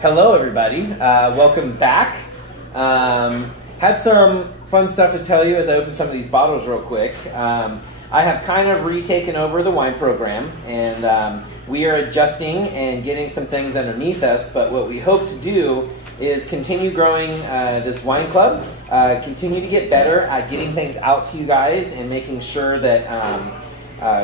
Hello everybody, welcome back. Had some fun stuff to tell you as I open some of these bottles real quick. I have kind of retaken over the wine program, and we are adjusting and getting some things underneath us, but what we hope to do is continue growing this wine club, continue to get better at getting things out to you guys and making sure that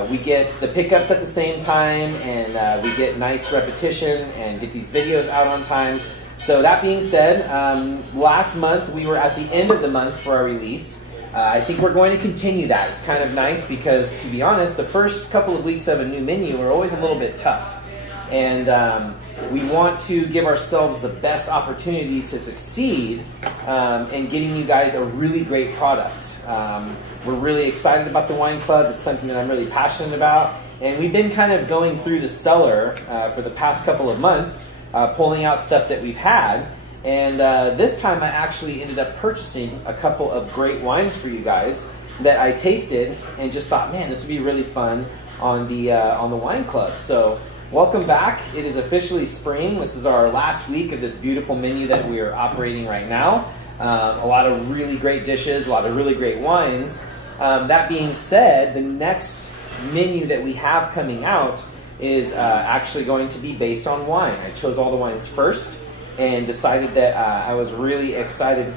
we get the pickups at the same time, and we get nice repetition and get these videos out on time. So that being said, last month we were at the end of the month for our release. I think we're going to continue that. It's kind of nice because, to be honest, the first couple of weeks of a new menu are always a little bit tough. And we want to give ourselves the best opportunity to succeed in getting you guys a really great product. We're really excited about the wine club. It's something that I'm really passionate about. And we've been kind of going through the cellar for the past couple of months, pulling out stuff that we've had. And this time I actually ended up purchasing a couple of great wines for you guys that I tasted and just thought, man, this would be really fun on the wine club. So welcome back. It is officially spring. This is our last week of this beautiful menu that we are operating right now. A lot of really great dishes, a lot of really great wines. That being said, the next menu that we have coming out is actually going to be based on wine. I chose all the wines first and decided that I was really excited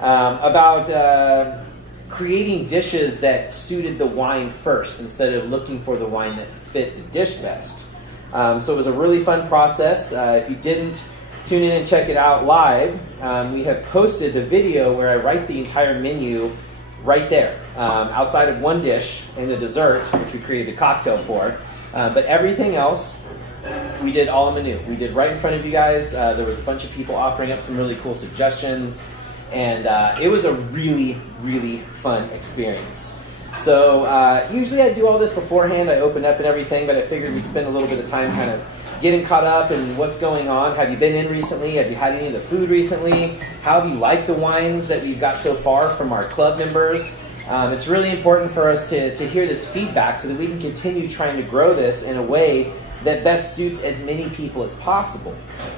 about creating dishes that suited the wine first instead of looking for the wine that fit the dish best. So it was a really fun process. If you didn't tune in and check it out live, we have posted the video where I write the entire menu right there, outside of one dish and the dessert, which we created the cocktail for. But everything else, we did all in menu. We did right in front of you guys. There was a bunch of people offering up some really cool suggestions, and it was a really, really fun experience. So usually I do all this beforehand. I open up and everything, but I figured we'd spend a little bit of time kind of getting caught up in what's going on. Have you been in recently? Have you had any of the food recently? How have you liked the wines that we've got so far from our club members? It's really important for us to hear this feedback so that we can continue trying to grow this in a way that best suits as many people as possible.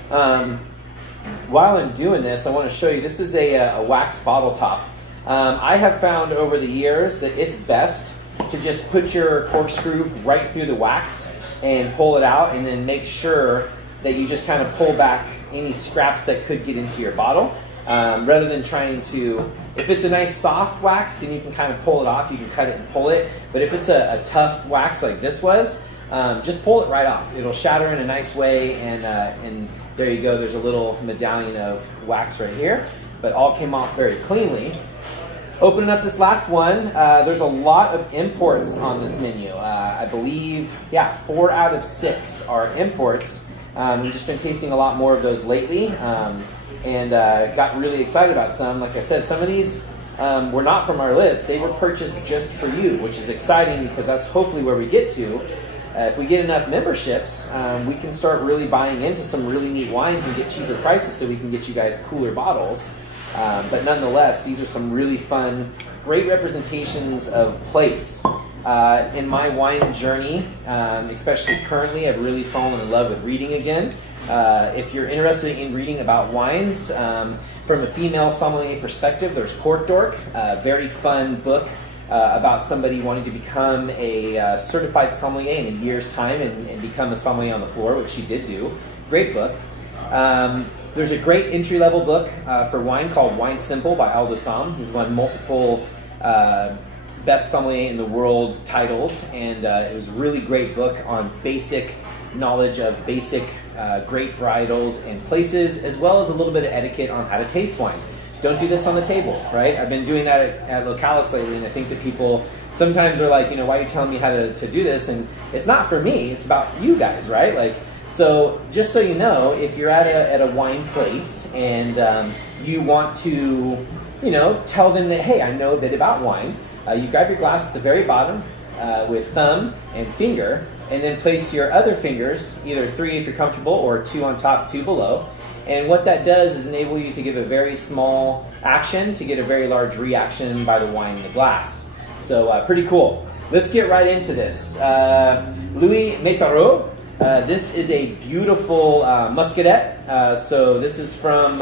While I'm doing this, I want to show you, this is a wax bottle top. I have found over the years that it's best to just put your corkscrew right through the wax and pull it out, and then make sure that you just kind of pull back any scraps that could get into your bottle, rather than trying to, if it's a nice soft wax, then you can kind of pull it off, you can cut it and pull it. But if it's a tough wax like this was, just pull it right off. It'll shatter in a nice way, and there you go, there's a little medallion of wax right here, but all came off very cleanly. Opening up this last one, there's a lot of imports on this menu. I believe, yeah, 4 out of 6 are imports. We've just been tasting a lot more of those lately, and got really excited about some. Like I said, some of these were not from our list. They were purchased just for you, which is exciting because that's hopefully where we get to. If we get enough memberships, we can start really buying into some really neat wines and get cheaper prices so we can get you guys cooler bottles. But nonetheless, these are some really fun, great representations of place. In my wine journey, especially currently, I've really fallen in love with reading again. If you're interested in reading about wines from a female sommelier perspective, there's Cork Dork, a very fun book about somebody wanting to become a certified sommelier in a year's time and become a sommelier on the floor, which she did do. Great book. There's a great entry-level book for wine called Wine Simple by Allsauce. He's won multiple best sommelier in the world titles, and it was a really great book on basic knowledge of basic grape varietals and places, as well as a little bit of etiquette on how to taste wine. Don't do this on the table, right? I've been doing that at Localis lately, and I think that people sometimes are like, you know, why are you telling me how to do this? And it's not for me, it's about you guys, right? Like, so just so you know, if you're at a wine place and you want to, you know, tell them that, hey, I know a bit about wine, you grab your glass at the very bottom with thumb and finger, and then place your other fingers, either 3 if you're comfortable, or 2 on top, 2 below. And what that does is enable you to give a very small action to get a very large reaction by the wine in the glass. So pretty cool. Let's get right into this. Louis Métaro This is a beautiful Muscadet. So this is from,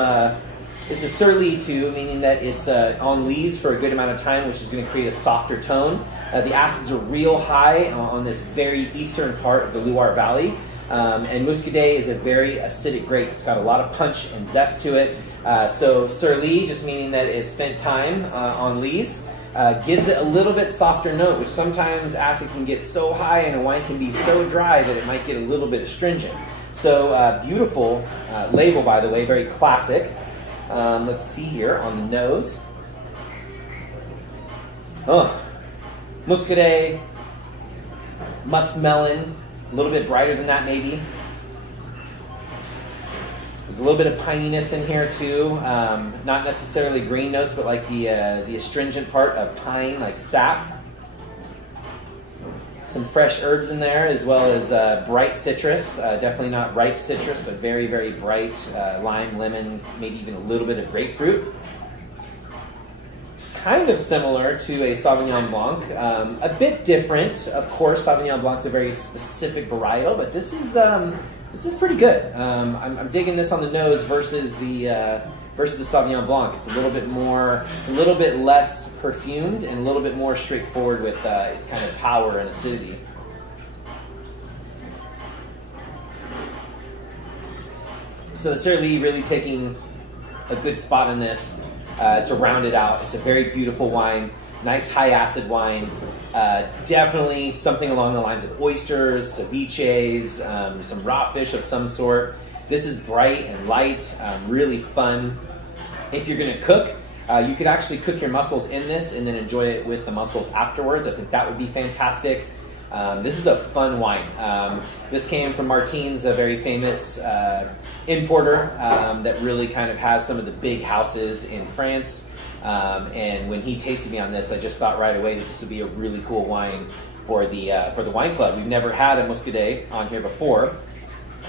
it's a sur lie too, meaning that it's on lees for a good amount of time, which is going to create a softer tone. The acids are real high on this very eastern part of the Loire Valley. And Muscadet is a very acidic grape. It's got a lot of punch and zest to it. So sur lie, just meaning that it spent time on lees, gives it a little bit softer note, which sometimes acid can get so high and a wine can be so dry that it might get a little bit astringent. So beautiful label, by the way, very classic. Let's see here on the nose. Oh, Muscadet, muskmelon, a little bit brighter than that maybe. There's a little bit of pininess in here too. Not necessarily green notes, but like the astringent part of pine, like sap. Some fresh herbs in there, as well as bright citrus. Definitely not ripe citrus, but very, very bright lime, lemon, maybe even a little bit of grapefruit. Kind of similar to a Sauvignon Blanc. A bit different, of course. Sauvignon Blanc's a very specific varietal, but this is pretty good. I'm digging this on the nose versus the Sauvignon Blanc. It's a little bit more, it's a little bit less perfumed and a little bit more straightforward with its kind of power and acidity. So the sur lie really taking a good spot in this to round it out. It's a very beautiful wine, nice high acid wine. Definitely something along the lines of oysters, ceviches, some raw fish of some sort. This is bright and light, really fun. If you're gonna cook, you could actually cook your mussels in this and then enjoy it with the mussels afterwards. I think that would be fantastic. This is a fun wine. This came from Martin's, a very famous importer that really kind of has some of the big houses in France. And when he tasted me on this, I just thought right away that this would be a really cool wine for the wine club. We've never had a Muscadet on here before,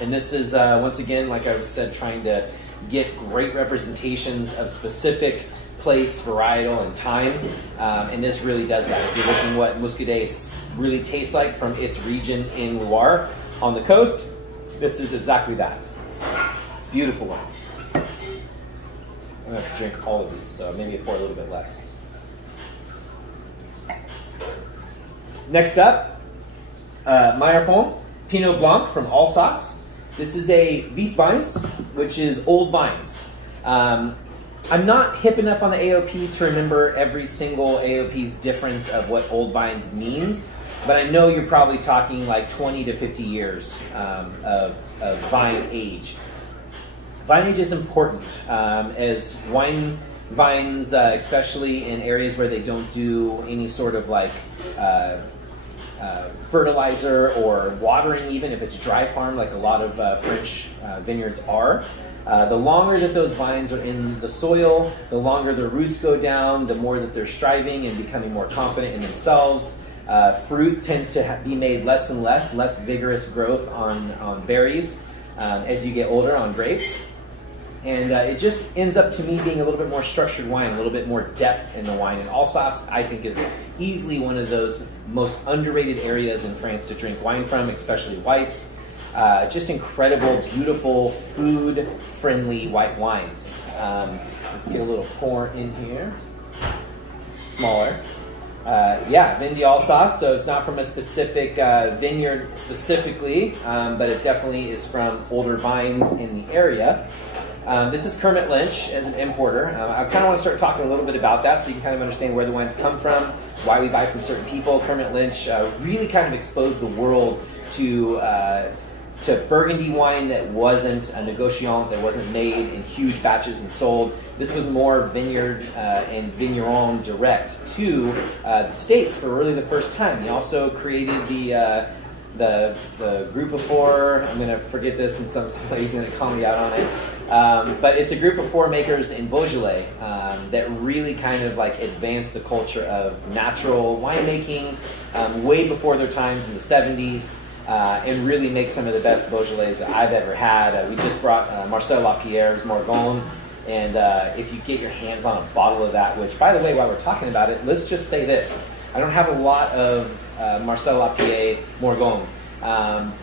and this is once again, like I said, trying to get great representations of specific place, varietal, and time. And this really does that. If you're looking what Muscadet really tastes like from its region in Loire on the coast, this is exactly that. Beautiful wine. I'm gonna have to drink all of these, so maybe pour a little bit less. Next up, Myrphone Pinot Blanc from Allsauce. This is a Weissweins, which is old vines. I'm not hip enough on the AOPs to remember every single AOP's difference of what old vines means, but I know you're probably talking like 20 to 50 years of vine age. Vine age is important, as wine vines, especially in areas where they don't do any sort of like fertilizer or watering, even if it's dry farm like a lot of French vineyards are. The longer that those vines are in the soil, the longer their roots go down, the more that they're striving and becoming more confident in themselves. Fruit tends to be made less and less vigorous growth on berries as you get older on grapes. And it just ends up, to me, being a little bit more structured wine, a little bit more depth in the wine. And Allsauce, I think, is easily one of those most underrated areas in France to drink wine from, especially whites. Just incredible, beautiful, food-friendly white wines. Let's get a little pour in here. Smaller. Yeah, Vin d'Allsauce, so it's not from a specific vineyard specifically, but it definitely is from older vines in the area. This is Kermit Lynch as an importer. I kind of want to start talking a little bit about that so you can kind of understand where the wines come from, why we buy from certain people. Kermit Lynch really kind of exposed the world to Burgundy wine that wasn't a négociant, that wasn't made in huge batches and sold. This was more vineyard and vigneron direct to the States for really the first time. He also created the group of four. I'm going to forget this, and somebody's going to call me out on it. But it's a group of four makers in Beaujolais that really kind of like advanced the culture of natural winemaking way before their times in the 70s. And really make some of the best Beaujolais that I've ever had. We just brought Marcel Lapierre's Morgon, and if you get your hands on a bottle of that, which, by the way, while we're talking about it, let's just say this. I don't have a lot of Marcel Lapierre Morgon,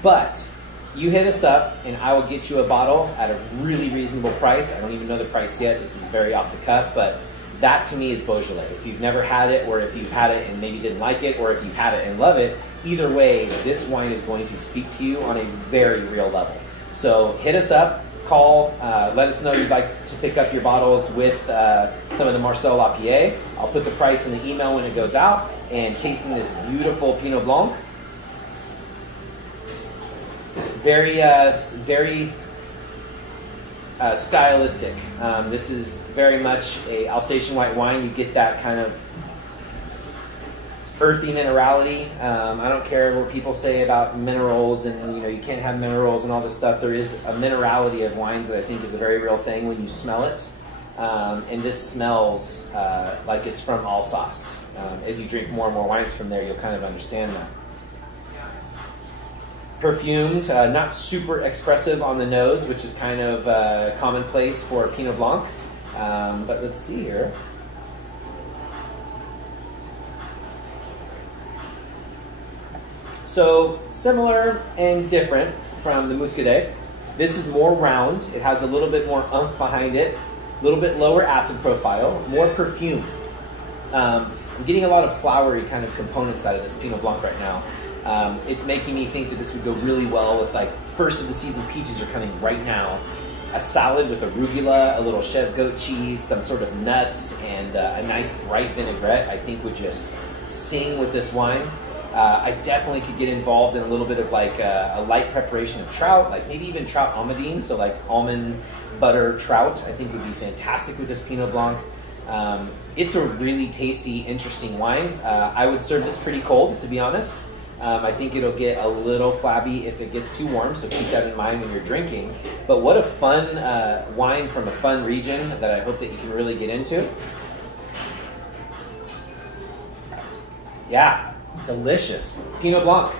but you hit us up and I will get you a bottle at a really reasonable price. I don't even know the price yet. This is very off the cuff, but that to me is Beaujolais. If you've never had it, or if you've had it and maybe didn't like it, or if you've had it and love it, either way, this wine is going to speak to you on a very real level. So hit us up, call, let us know you'd like to pick up your bottles with some of the Marcel Lapierre. I'll put the price in the email when it goes out. And tasting this beautiful Pinot Blanc. Very stylistic. This is very much a Alsatian white wine. You get that kind of earthy minerality. I don't care what people say about minerals and you can't have minerals and all this stuff. There is a minerality of wines that I think is a very real thing when you smell it. And this smells like it's from Allsauce. As you drink more and more wines from there, you'll kind of understand that. Perfumed, not super expressive on the nose, which is kind of commonplace for Pinot Blanc. But let's see here. So similar and different from the Muscadet. This is more round. It has a little bit more oomph behind it. A little bit lower acid profile, more perfume. I'm getting a lot of flowery kind of components out of this Pinot Blanc right now. It's making me think that this would go really well with like first of the season peaches are coming right now. A salad with arugula, a little chev goat cheese, some sort of nuts, and a nice bright vinaigrette I think would just sing with this wine. I definitely could get involved in a little bit of like a light preparation of trout, like maybe even trout almondine, so like almond butter trout I think would be fantastic with this Pinot Blanc. It's a really tasty, interesting wine. I would serve this pretty cold, to be honest. I think it'll get a little flabby if it gets too warm, so keep that in mind when you're drinking. But what a fun wine from a fun region that I hope that you can really get into. Yeah, delicious. Pinot Blanc.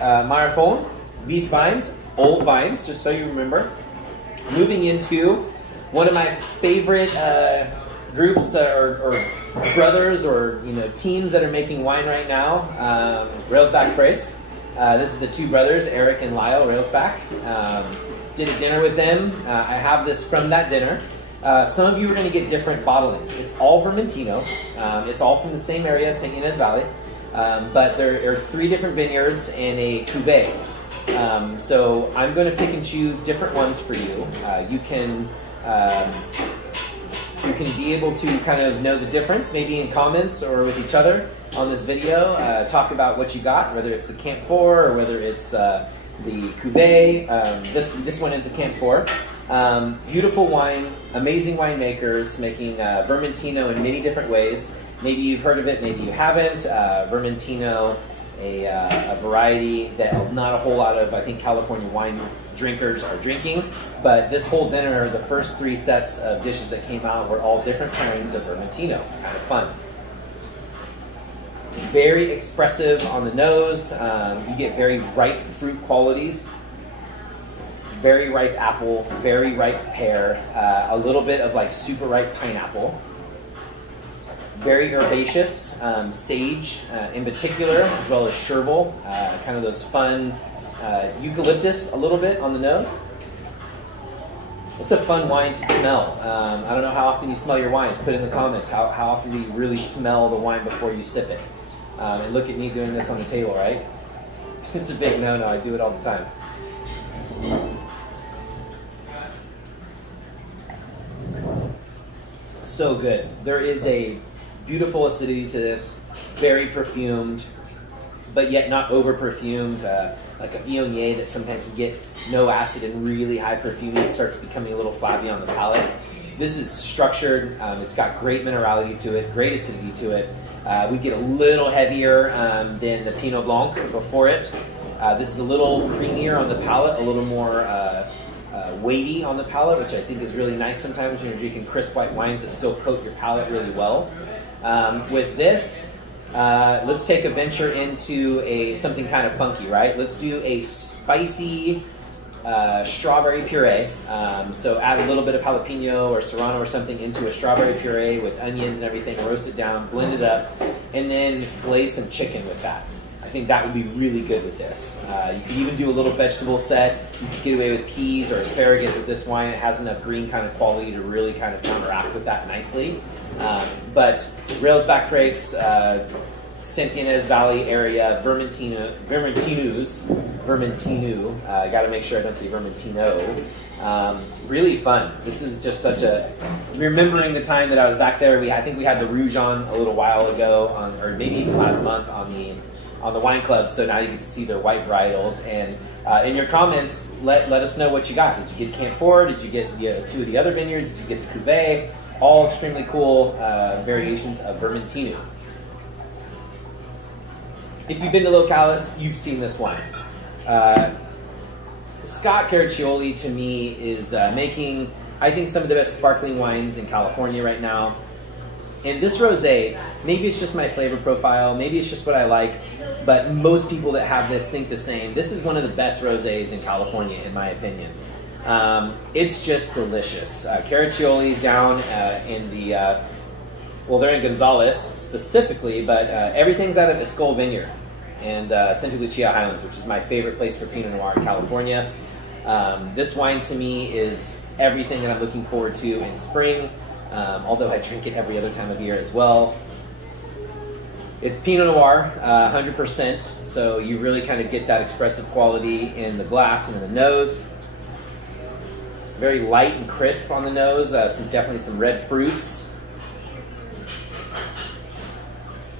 Myrphone, Vice vines, old vines, just so you remember. Moving into one of my favorite groups or brothers or teams that are making wine right now, Railsback Frace. This is the two brothers, Eric and Lyle Railsback. Did a dinner with them. I have this from that dinner. Some of you are going to get different bottlings. It's all Vermentino. It's all from the same area, St. Ynez Valley. But there are 3 different vineyards and a cuvee. So I'm going to pick and choose different ones for you. You can be able to kind of know the difference, maybe in comments or with each other on this video. Talk about what you got, whether it's the Camp 4 or whether it's the cuvee. This one is the Camp 4. Beautiful wine, amazing winemakers making Vermentino in many different ways. Maybe you've heard of it, maybe you haven't. Vermentino, a variety that not a whole lot of, I think, California wine drinkers are drinking. But this whole dinner, the first 3 sets of dishes that came out were all different kinds of Vermentino. Kind of fun. Very expressive on the nose. You get very ripe fruit qualities. Very ripe apple, very ripe pear. A little bit of like super ripe pineapple. Very herbaceous, sage in particular, as well as chervil, kind of those fun eucalyptus a little bit on the nose. It's a fun wine to smell. I don't know how often you smell your wines. Put in the comments how often do you really smell the wine before you sip it. And look at me doing this on the table, right? It's a big no-no. I do it all the time. So good. There is a beautiful acidity to this, very perfumed, but yet not over-perfumed, like a Viognier that sometimes you get no acid and really high perfume. It starts becoming a little flabby on the palate. This is structured. It's got great minerality to it, great acidity to it. We get a little heavier than the Pinot Blanc before it. This is a little creamier on the palate, a little more weighty on the palate, which I think is really nice sometimes when you're drinking crisp white wines that still coat your palate really well. With this, let's take a venture into something kind of funky, right? Let's do a spicy strawberry puree. So add a little bit of jalapeno or serrano or something into a strawberry puree with onions and everything, roast it down, blend it up, and then glaze some chicken with that. I think that would be really good with this. You could even do a little vegetable set. You could get away with peas or asparagus with this wine. It has enough green kind of quality to really kind of counteract with that nicely. But Railsback Frace, Santianez Valley area, Vermentinu. I got to make sure I don't say Vermentino. Really fun. This is just such a, remembering the time that I was back there. I think we had the Rouge on a little while ago, or maybe even last month on the wine club. So now you get to see their white varietals. And in your comments, let us know what you got. Did you get Camp 4? Did you get two of the other vineyards? Did you get the Cuvée? All extremely cool variations of Vermentino. If you've been to Localis, you've seen this wine. Scott Caraccioli, to me, is making, I think, some of the best sparkling wines in California right now. And this rosé, maybe it's just my flavor profile, maybe it's just what I like, but most people that have this think the same. This is one of the best rosés in California, in my opinion. It's just delicious. Caraccioli's down in the, well, they're in Gonzales specifically, but everything's out of Escol Vineyard and Santa Lucia Highlands, which is my favorite place for Pinot Noir in California. This wine to me is everything that I'm looking forward to in spring, although I drink it every other time of year as well. It's Pinot Noir, 100%, so you really kind of get that expressive quality in the glass and in the nose. Very light and crisp on the nose, definitely some red fruits.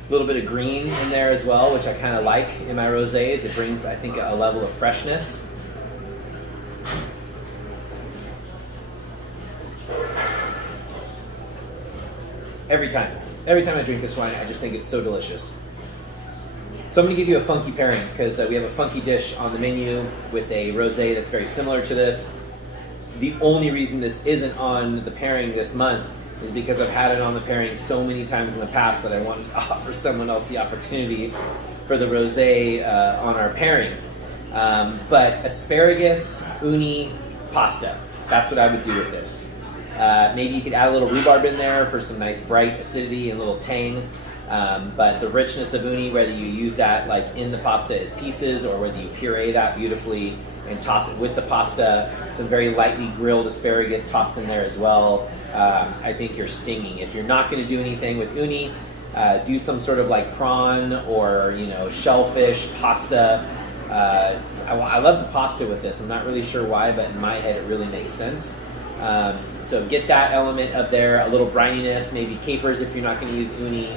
A little bit of green in there as well, which I kind of like in my rosés. It brings, I think, a level of freshness. Every time I drink this wine, I just think it's so delicious. So I'm going to give you a funky pairing because we have a funky dish on the menu with a rosé that's very similar to this. The only reason this isn't on the pairing this month is because I've had it on the pairing so many times in the past that I wanted to offer someone else the opportunity for the rosé on our pairing. But asparagus, uni, pasta. That's what I would do with this. Maybe you could add a little rhubarb in there for some nice bright acidity and a little tang. But the richness of uni, whether you use that like in the pasta as pieces or whether you puree that beautifully and toss it with the pasta, some very lightly grilled asparagus tossed in there as well. I think you're singing. If you're not going to do anything with uni, do some sort of like prawn or, you know, shellfish pasta. I love the pasta with this. I'm not really sure why, but in my head it really makes sense. So get that element up there, a little brininess, maybe capers if you're not going to use uni.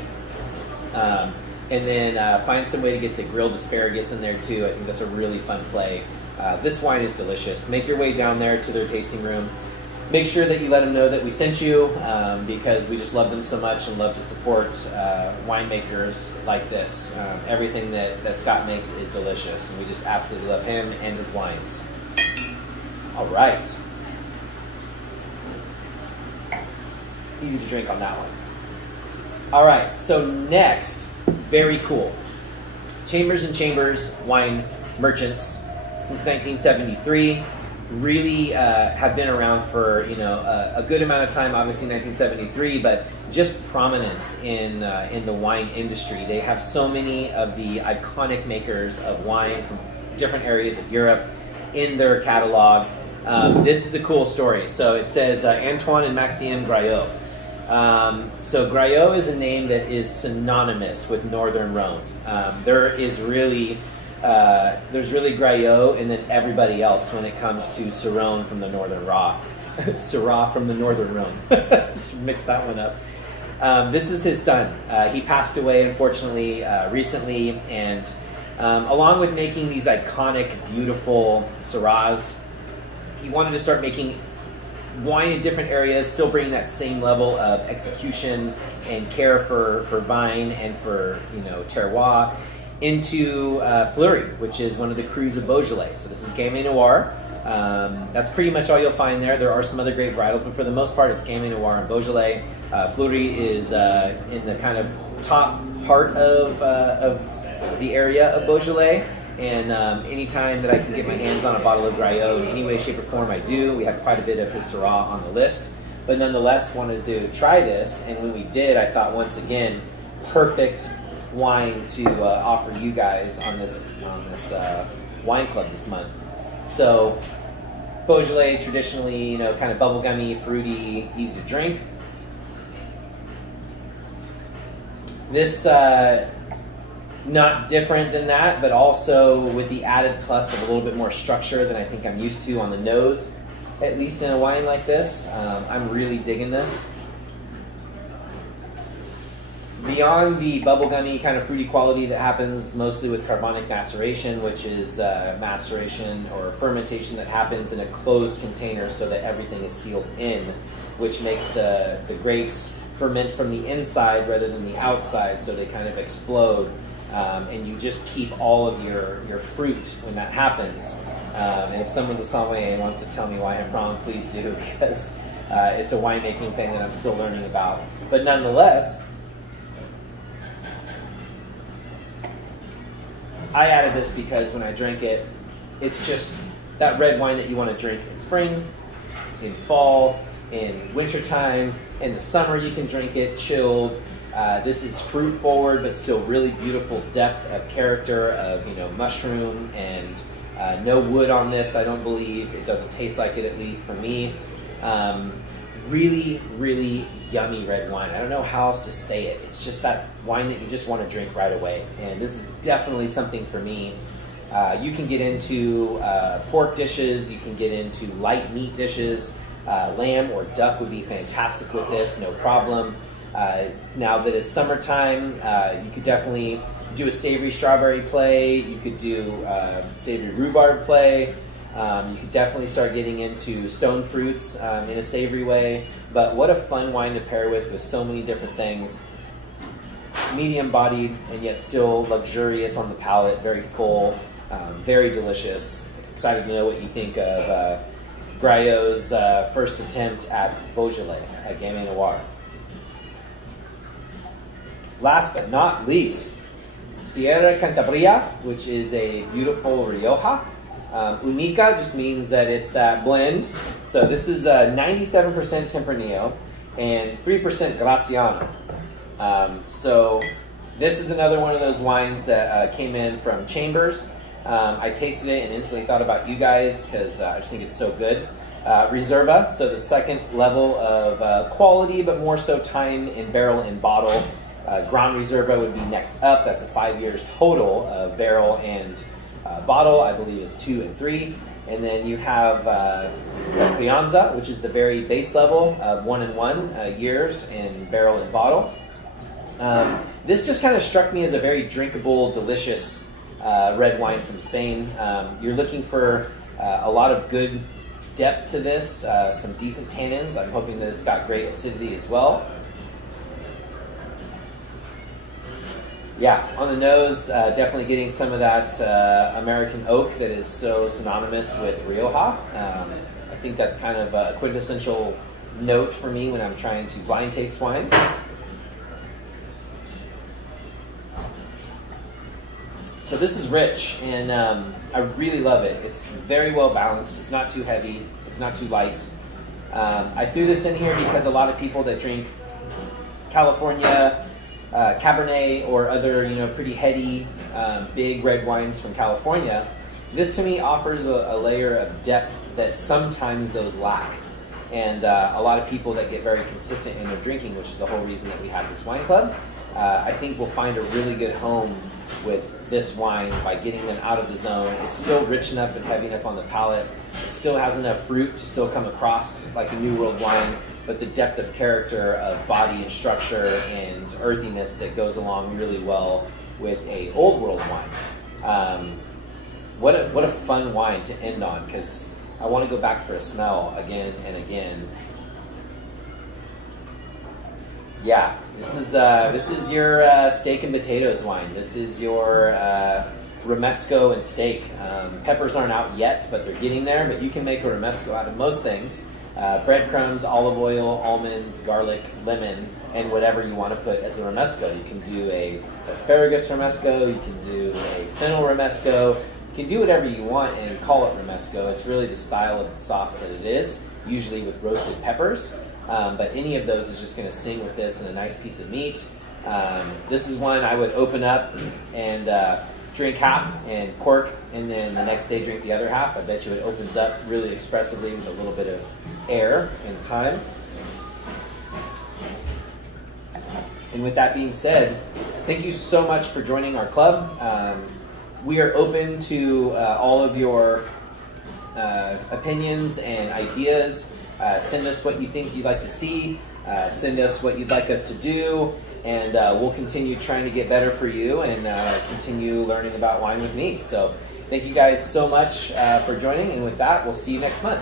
And then find some way to get the grilled asparagus in there too. I think that's a really fun play. This wine is delicious. Make your way down there to their tasting room. Make sure that you let them know that we sent you because we just love them so much and love to support winemakers like this. Everything that Scott makes is delicious, and we just absolutely love him and his wines. All right. Easy to drink on that one. All right, so next, very cool. Chambers and Chambers wine merchants since 1973. Really have been around for, you know, a good amount of time, obviously 1973, but just prominence in the wine industry. They have so many of the iconic makers of wine from different areas of Europe in their catalog. This is a cool story. So it says Antoine and Maxime Graillot. So Graillot is a name that is synonymous with Northern Rhone. There's really Graillot and then everybody else when it comes to Syrah from the Northern Rhone. Syrah from the Northern Rhone. Just mix that one up. This is his son. He passed away, unfortunately, recently, and along with making these iconic, beautiful Syrahs, he wanted to start making wine in different areas, still bringing that same level of execution and care for vine and for, you know, terroir into Fleury, which is one of the crus of Beaujolais. So this is Gamay Noir. That's pretty much all you'll find there. There are some other great varietals, but for the most part, it's Gamay Noir and Beaujolais. Fleury is in the kind of top part of the area of Beaujolais. And anytime that I can get my hands on a bottle of Graillot in any way, shape, or form, I do. We have quite a bit of his Syrah on the list. But nonetheless, wanted to try this. And when we did, I thought, once again, perfect wine to offer you guys on this wine club this month. So Beaujolais, traditionally, you know, kind of bubblegummy, fruity, easy to drink. This, not different than that, but also with the added plus of a little bit more structure than I think I'm used to on the nose, at least in a wine like this. I'm really digging this. Beyond the bubblegummy kind of fruity quality that happens mostly with carbonic maceration, which is maceration or fermentation that happens in a closed container so that everything is sealed in, which makes the grapes ferment from the inside rather than the outside, so they kind of explode. And you just keep all of your fruit when that happens. And if someone's a sommelier and wants to tell me why I'm wrong, please do, because it's a winemaking thing that I'm still learning about. But nonetheless, I added this because when I drink it, it's just that red wine that you want to drink in spring, in fall, in wintertime. In the summer you can drink it chilled. This is fruit forward, but still really beautiful depth of character of, you know, mushroom, and no wood on this, I don't believe. It doesn't taste like it, at least for me. Really, really yummy red wine. I don't know how else to say it. It's just that wine that you just want to drink right away. And this is definitely something for me. You can get into pork dishes. You can get into light meat dishes. Lamb or duck would be fantastic with this, no problem. Now that it's summertime, you could definitely do a savory strawberry play. You could do savory rhubarb play. You could definitely start getting into stone fruits in a savory way. But what a fun wine to pair with so many different things. Medium bodied and yet still luxurious on the palate, very full, very delicious. Excited to know what you think of Graillot's first attempt at Beaujolais, at Gamay Noir. Last but not least, Sierra Cantabria, which is a beautiful Rioja. Unica just means that it's that blend. So this is 97% Tempranillo and 3% Graciano. So this is another one of those wines that came in from Chambers. I tasted it and instantly thought about you guys because I just think it's so good. Reserva, so the second level of quality, but more so time in barrel and bottle. Grand Reserva would be next up. That's a 5 years total of barrel and bottle. I believe it's 2 and 3. And then you have Crianza, which is the very base level of 1 and 1 years in barrel and bottle. This just kind of struck me as a very drinkable, delicious red wine from Spain. You're looking for a lot of good depth to this, some decent tannins. I'm hoping that it's got great acidity as well. Yeah, on the nose, definitely getting some of that American oak that is so synonymous with Rioja. I think that's kind of a quintessential note for me when I'm trying to blind taste wines. So this is rich, and I really love it. It's very well balanced. It's not too heavy. It's not too light. I threw this in here because a lot of people that drink California Cabernet or other, pretty heady, big red wines from California, this to me offers a layer of depth that sometimes those lack. And a lot of people that get very consistent in their drinking, which is the whole reason that we have this wine club, I think will find a really good home with this wine by getting them out of the zone. It's still rich enough and heavy enough on the palate. It still has enough fruit to still come across like a New World wine, but the depth of character of body and structure and earthiness that goes along really well with a Old World wine. What a fun wine to end on, because I want to go back for a smell again and again. Yeah, this is your steak and potatoes wine. This is your romesco and steak. Peppers aren't out yet, but they're getting there. But you can make a romesco out of most things. Breadcrumbs, olive oil, almonds, garlic, lemon, and whatever you want to put as a romesco. You can do a asparagus romesco. You can do a fennel romesco. You can do whatever you want and call it romesco. It's really the style of the sauce that it is, usually with roasted peppers. But any of those is just going to sing with this and a nice piece of meat. This is one I would open up and drink half and cork, and then the next day drink the other half. I bet you it opens up really expressively with a little bit of air and time. And with that being said, thank you so much for joining our club. We are open to all of your opinions and ideas. Send us what you think you'd like to see. Send us what you'd like us to do. And we'll continue trying to get better for you and continue learning about wine with me. So thank you guys so much for joining. And with that, we'll see you next month.